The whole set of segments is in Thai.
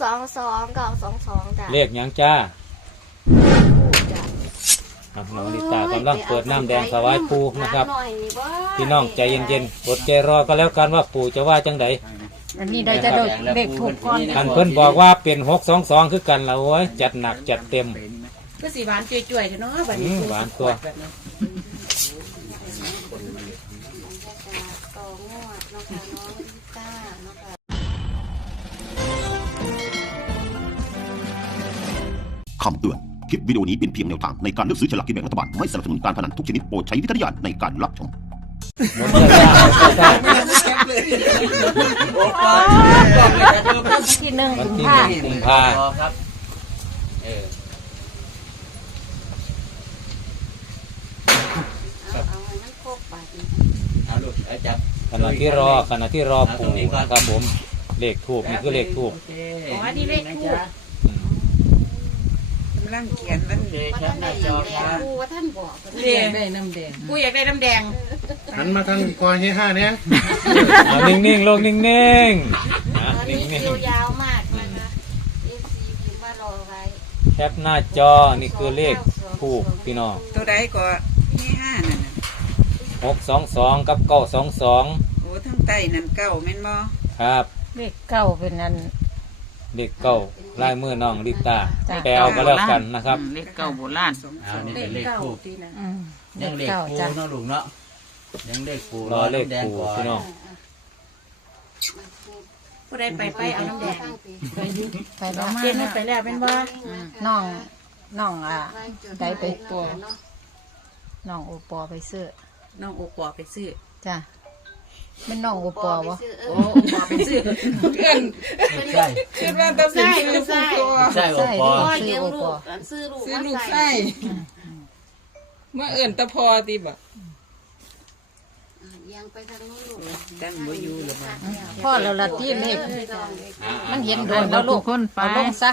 สองสองเก้าสองสองจ้ะเลขหยังจ้าถูกจ้ะอะน้องลิตากำลังเปิดน้ำแดงถวายปูนะครับหน่อยนี่บ่พี่น้องใจเย็นๆอดใจรอก็แล้วกันว่าปู่จะว่าจังไดอันนี้ได้จะโดดเด็กถูกก่อนคันเพิ่นบอกว่าเป็นหกสองสองคือกันแล้วโอ้ยจัดหนักจัดเต็ม ก็สีหวานจ่วยๆเถอะเนาะบัดนี้อืมหวานตัว แบบนี้ คำเตือน คลิปวิดีโอนี้เป็นเพียงแนวทางในการเลือกซื้อฉลากกินแบ่งรัฐบาล ไม่สนับสนุนการพนันทุกชนิดโปรดใช้วิจารณญาณในการรับชมมาที่หนึ่งวันกุมที่ภาหนึ่งกุมภาครับ เออเอาเอาให้มันครบบาทนี้เอาลูกเอาจับขณะที่รอขณะที่รอปู่ครับผมเลขถูกนี่คือเลขถูกโอเคอ๋ออันนี้เลขทูบกำลังเขียนมันโอเคว่าแคท่าปนหได้น้าจยัองแดครังบกูว่าท่านบอกเพิ่นเรียได้น้ำแดงกูอยากได้น้ำแดงหันมาทางกอเฮห้าเนี่ยเอานิ่งๆลงนิ่งๆอะตอนนิ่นี้งคิวยาวมากนะคะเอฟซีพิมพ์ว่ารอไว้ๆแคปหน้าจอนี่คือเลขถูกพี่น้องตัวใดก็ที่ห้านั่นน่ะหกสองสองกับเก้าสองสองโอ้ทั้งใต้นั่นเก้าแม่นบ่ครับเลขเก้าเป็นอันเลขเก้า ลายมือน้องลิตาจ้ะ แปลเอาก็แล้วกันนะครับเลขเก้าโบราณสองเอาสองนี่เลเป็ขนเลขเก้าทูบที่นะอืมเลยังขเลขเก้าปูจ้ะ เนาะลูกเนาะยังเลขปูรอเลขน้ำแดงปู่ก่อนพี่น้อง ผู้ใดไปไปเอาน้ำแดงไปแล้วเจนไปแล้วเป็นว่าน้องน้องอะได้ไปตัวน้องโอปอไปซื้อน้องโอปอไปซื้อจ้ะ เป็นน้องโอปอวะโอ้โอปอไปซื้อใช่คิดว่าต้องเป็นชื่อผู้ตัวใช่โอปอพ่อเลี้ยงลูกซื้อลูกซื้อมาลูกใส่ไส้เมื่อเอื่นตะพอติบ่ยังไปทางนู้นลูกตั้งบ่อยู่หรือบ่พ่อเราละที่เลขอ่ามันเห็นโดนแล้วลูกเอาลงซะ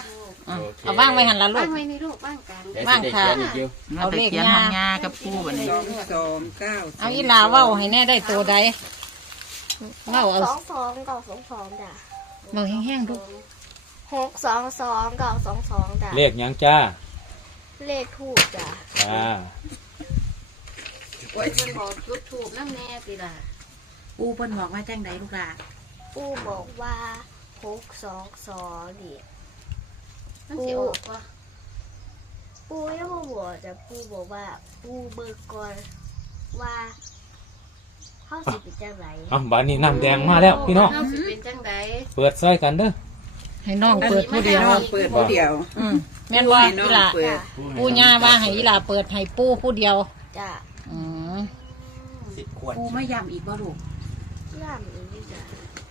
อะเอาว่างไว้หันละลูบ้ากงไว้ในลูกบ้างกลางเดี๋ยวว่างสิได้ค่ะเขียนอีกอยู่เอาเลขงางากับปูบัดนี้สองสองเก้าเอาอีหลาเว้าให้แน่ได้ตัวใด เว้าเอา สองสองเก้าสองสองจ้ะเว้าแห้งๆดู หกสองสองเก้าสองสองจ้ะเลขหยังจ้าเลขถูกจ้ะจ้าเพิ่นบอกจุดถูกน้ำแน่สิล่ะปูเพิ่นบอกว่าจังไดลูกหลานปู่บอกว่าหกสองสองดิมันสิออกวะปู่ยังบ่บอกแต่ปู่บอกว่าปู่เบิกก่อนว่า เขาสิเป็นจังไรอะบานนี้น้ำแดงมาแล้วพี่น้องเขาสิเป็นจังไรเปิดซอยกันเด้อ ให้น้องเปิดผู้เดียวน้องเปิดผู้เดียวอืมแม่นว่าให้น้อีองหลาเปิด ปูย่าว่าให้อีหลาเปิดให้ปูผู้เดียว จ้ะอืมสิบขวดปูไม่ย้ำอีกบ่ลูกย่ำอีกนิดจ้ะ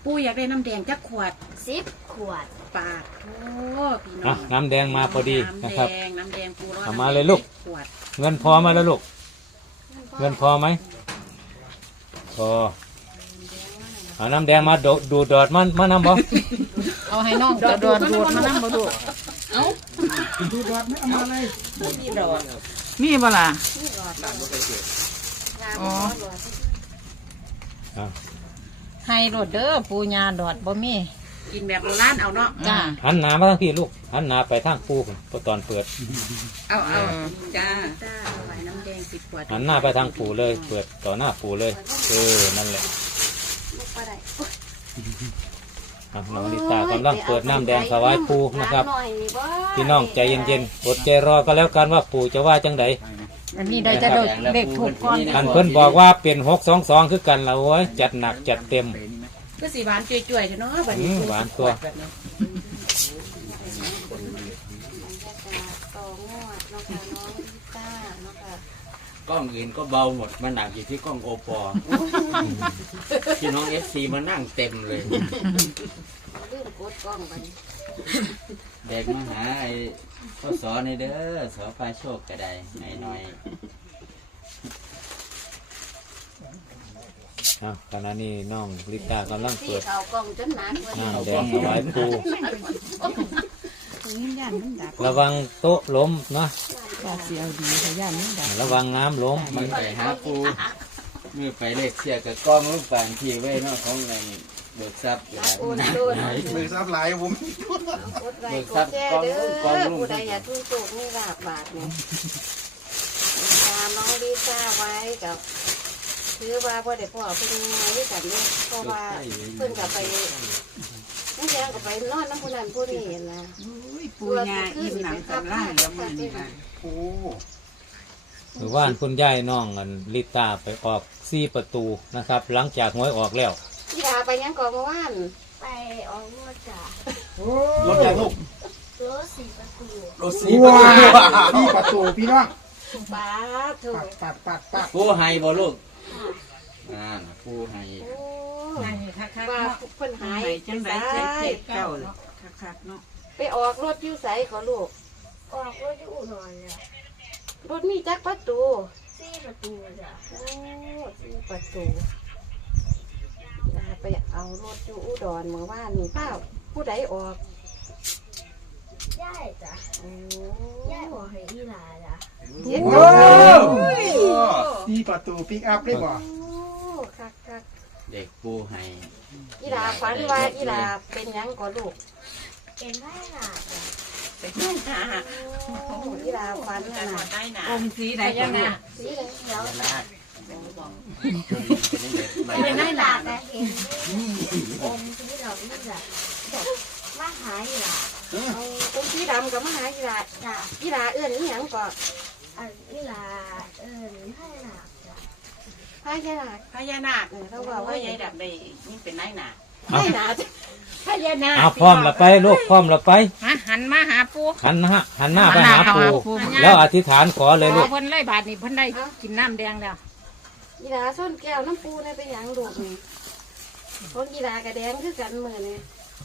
ปูอยากได้น้ำแดงจักขวดสิบขวดปาดโธ่พี่น้อะองน้ำแดงมาพอดีนะครับ น้ำแดงน้ำแดงปูร้อนเอามาเลยลูก ขวดเงินพอไหมแล้วลูก เงินพอไหม พอเอาน้ำแดงมาดูดูดอดมันมานำบ่เอาให้น้องกระโดดดูดมานั่งบ่ดูมีบ่ล่ะงามอ๋อหลวงให้โดดเด้อปูย่าดอดบ่มีกินแบบโบราณเอาเนาะ จ้าหันหน้ามาทางพี่ลูกหันหน้าไปทางปูพุ่นเพราะตอนเปิด เอาเอาจ้า จ้าถวายน้ำ แดงสิบขวดหันหน้าไปทางปูเลย เปิดต่อหน้าปูเลย เออ นั่นแหละลูกปลาไหลอะน้องลิตากำลังเปิดน้ำแดงถวายปูนะครับหน่อยนี่บ่พี่น้องใจเย็นๆอดใจรอก็แล้วกันว่าปู่จะว่าจังไดอันนี้ได้จะโดดเด็กถูกก่อนคันเพิ่นบอกว่าเป็นหกสองสองคือกันแล้วโอ้ยจัดหนักจัดเต็ม ก็สีหวานจ่วยๆเถอะเนาะบัดนี้อืมหวานตัว แบบนี้ ต่องวดเนาะค่ะน้องลิต้าเนาะค่ะ กล้องอื่นก็เบาหมดมันหนักอยู่ที่กล้องโอปอพี่น้องเอฟซีมานั่งเต็มเลยเรื่องกดกล้องไปเด็กมาหาไอ้ข้อสอนในเด้อสอปลาโชคก็ได้หน่อยหน่อยอะขณะนี้น้องลิตากำลังที่เปิดเขากล้องจนหนาเกินน้ำแดงถวายปูนี่ย่านมันดับ ระวังโต๊ะล้มเนาะ ว่าสิเอาดีเขาย่านมันดับระวังน้ำล้มมันไปหาปูมือไปเลขเสียกับกล้องลูกปานที่ไว้เนาะของในเบิกทรัพย์โอนโดนมือซับหลายผมกดไลค์กดแชร์เด้อผู้ใดอยากทุ่งสุกนี่ลาบบาทเนี่ยตามน้องดีซ่าไว้กับถือว่าพ่อเด็กพ่อเพิ่นไว้กันเนี่ยเพราะว่าเพิ่นกับไปนั่งแยงกับไปนอนน้ำผู้นั้นผู้นี้นะปูยาอิ่มหนังสำลังแล้วมื้อนี้ค่ะ โอ้หรือว่าคุณยายน้องอันลิตาไปออกซี่ประตูนะครับ หลังจากหวยออกแล้วพี่ดาไปยังก่อนเมื่อวานไปออกรถจ้ะรถใหญ่ลูกรถสี่ประตูรถสีว้าพี่ประตูพี่น้องป้าถูกปัดปัดปัดผู้ให้บ่ลูกอ่าผู้ให้โอ้นั่นคักๆว่าเนาะเพิ่นหายไปจังได๋ไปเจ็ดเจ็ดเก้าเนาะคักๆเนาะไปออกรถอยู่ไสขอลูก ออกรถที่อุดรจ้ะรถมีจักประตูสี่ประตูจ้ะโอ้สี่ประตูดาไปเอารถอยู่อุดรเมื่อวานนี่ป้าผู้ใดออกย่ายจ้ะโอ้ย่ายบอกให้อีหลาจ้ะเจ็ดโอ้โพี่ประตูปิกอัพได้บ่อ้คักคักเด็กผู้ให้อีหลาฝันว่าอีหลาเป็นหยังก่อลูกเป็นได้หลาจ้ะ โอ้อีหลาฝันน่ะนะอมสีใดจังน่ะสีเหลืองเขียวลาดเป็นได้หลาแต่เห็นอมที่เรานี่จ้ะมาหาอีหลาเอาองค์สีดำกับมหาอีหลาจ้ะอีหลาเอื้อนอีหยังก่ออันอีหลาเอิญให้หลาจ้ะพญานาคพญานาคเออเขาบอกว่ายายดับได้นี่เป็นนายหนาเอาให้หนาจ้ะพญานาคเอาพร้อมละไปลูกพร้อมละไปฮะหันมาหาปูหันหน้าหันหน้าไปหาหันหน้าปู่หาปู่แล้วอธิษฐานขอเลยขลูอกเพิ่นไล่บาทนี่เพิ่นได้กินน้ำแดงแล้วอีหลาส้นแก้วน้ำปูเนี่ยเป็นหยังลูกนี่คนอีหลากระแดงคือกันมือนี่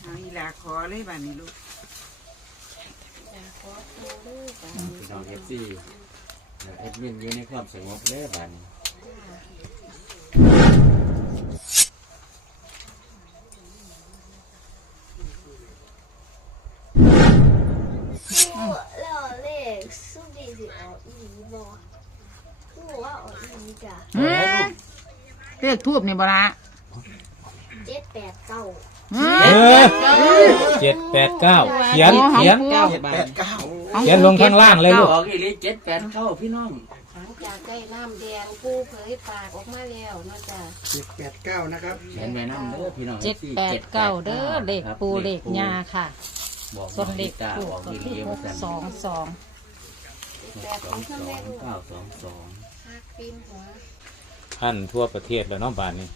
เอาอีหลาขอเลยบัดนี้ลูกขอปูเด้อจ้ะพี่น้องเอฟซีเอ็ดมินอยู่ในความสงบเลยบัดนี้ผู้แล้วเลขสุดีสิออกอีหลีบ่ผู้ว่าออกอีหลี จ้ะอืมเลขทูบนี่บ่ละเจ็ดแปดเก้าอืม เออเจ็ดแปดเก้าเขียนเขียน เก้าแปดเก้าเขียนลงข้างล่างเลยลูก ออกอีหลีเจ็ดแปดเก้าพี่น้องหลังจากได้น้ำแดงปูเผยปากออกมาแล้วเนาะจ้ะเจ็ดแปดเก้านะครับเขียนไว้น้ำเด้อพี่น้องเจ็ดแปดเก้าเด้อเลขปูเลขยาค่ะ บอกส่วนเลขตาทูบออกก็อีหคืลีอหมากสั่นสองสอง แปดสขอองงสเพื่อนอแม่งลูกเก้าสองสองหัก ปีนหัวท่านทั่วประเทศแล้วเนาะบ้านนี้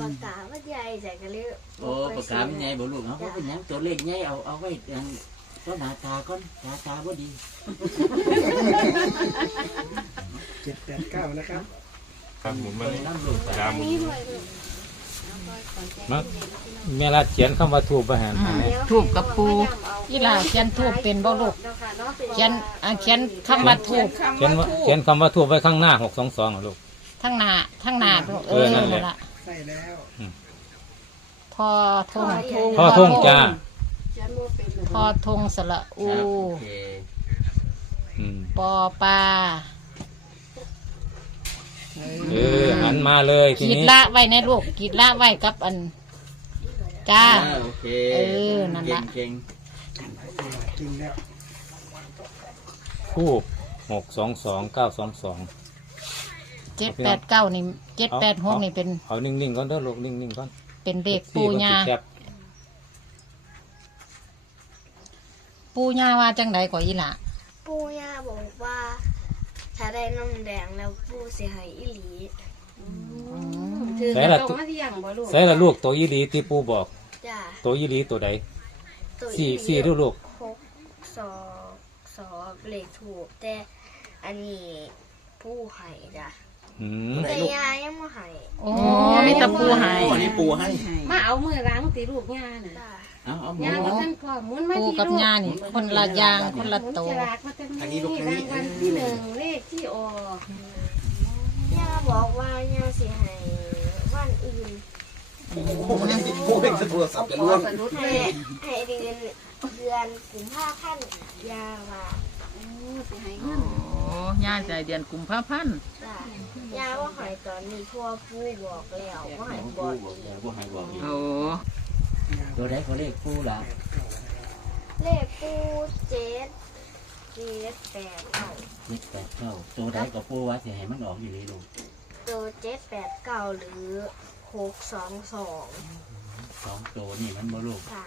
ปากกาว่าใหญ่ใจกันเลยโอ้ปากกาเป็นไงบ่ลูกเอาเพราะเป็นหยังตัวเลขไงเอาเอาไว้อันก็หน้าตาก่อนหน้าตาบ่ดีเจ็ดแปดเก้านะครับครับผมมันเบิ่งน้ำลูกตาดามุนี่นด้วย มาเย็นพี่น้องแม่ละเขียนคำว่าถูกประหารอืมทูบกับปูอีหลาเขียนทูบเป็นบ่ลูกเขียนอ่าเขียนคำว่าทูบเขียนว่าเขียนคำว่าถูกไว้ข้างหน้าหกสองสองลูก ทั้งหน้าทั้งหน้าลูกเอเอออนั่นั่นนแหละ ละใช่แล้วทอทงพ่อทุ่งจ้าเขียนบ่เป็นเลยทอทงสระอูครับโอเค อืมปอปลา เออหันมาเลยทีกีดนี้ ละไว้ในลูกกีดละไว้กับอัน จ้า อ่าโอเคเออนั่นล่ะ เก่งจริงแล้วทูบหกสองสองเก้าสองสอง เจ็ดแปดเก้านี่เจ็ดแปดหกนี่เป็นเอานิ่งๆก่อนเด้อลูกนิ่งๆก่อนเป็นเลขปูญาแคปปูญาว่าจังไดกว่าอีหละ ปู่ย่าบอกว่า ถ้าได้น้ำแดงแล้วปู่สิให้อีหลีถือใส่กละระตรงมาที่ยังบ่ลูกใส่ละลูกตัวยีหลีที่ปูบอก จ้ะตัวยีหลีตัวใดตัวสี่อีหลีสี่ดูลูกหกสองสองเลขถูกแต่อันนี้ปู่ให้จ้ะ อืมแต่ยายยังไม่ให้โอ้มีแตะปูใหายอันนี้ปูให้มาเอามือล้างตีลูกย่าน่ะจ้ะเอาเอาหมูย่าว่าท่านพ่อหมุนมาปูที่กับลูกญานี่ คนละอย่างคนละโต หมุนฉลากมาทางนี้รางวัลที่หนึ่งเลขที่ออกย่าบอกว่าย่าสิให้วันอื่นปูยังติดปูเป็นโทรศัพท์จะร่วงสรุปให้เลขให้เดือนเดือนกุมภาพันธ์ยาว่าอืมสิให้โอ้เงินย่าใจเดือนกุมภาพันธ์จ้ะ ยาว่าหอยตอนนี้พวกปูบอกแล้วว่าหอยบปูอกบอกแล้วบ่ให้บอกอีกโอ้ตัวใดเขาเลขปูล่ะเลขปูเจ็ดเจ็ดแปดเก้าเจ็ดแปดเก้าตัวใดก็ปูว่าสิให้มันออกอยู่นี่ลูกตัวเจ็ดแปดเก้าหรือหกสองสองสองตัวนี่มันบ่ลูกค่ะ